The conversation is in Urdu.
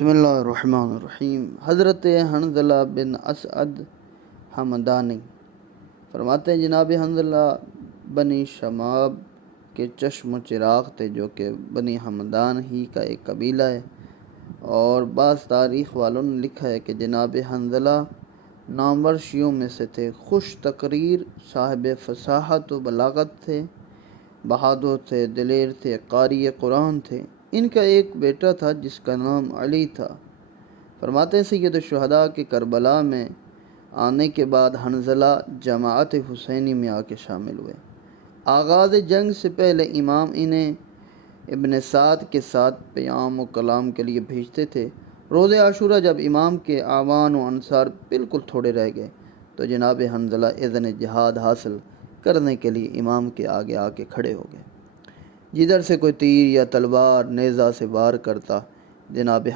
بسم اللہ الرحمن الرحیم۔ حضرت حنظلہ بن اسعد حمدانی فرماتے ہیں جناب حنظلہ بنی شماب کے چشم و چراغ تھے، جو کہ بنی حمدان ہی کا ایک قبیلہ ہے، اور بعض تاریخ والوں نے لکھا ہے کہ جناب حنظلہ نامور شیعوں میں سے تھے، خوش تقریر، صاحب فصاحت و بلاغت تھے، بہادر تھے، دلیر تھے، قاری قرآن تھے۔ ان کا ایک بیٹا تھا جس کا نام علی تھا۔ فرماتے ہیں سید الشہداء کے کربلا میں آنے کے بعد حنظلہ جماعت حسینی میں آ کے شامل ہوئے۔ آغاز جنگ سے پہلے امام انہیں ابن سعد کے ساتھ پیام و کلام کے لیے بھیجتے تھے۔ روز عاشورہ جب امام کے اعوان و انصار بالکل تھوڑے رہ گئے تو جناب حنظلہ اذن جہاد حاصل کرنے کے لیے امام کے آگے آ کے کھڑے ہو گئے۔ جدھر سے کوئی تیر یا تلوار نیزہ سے وار کرتا، جناب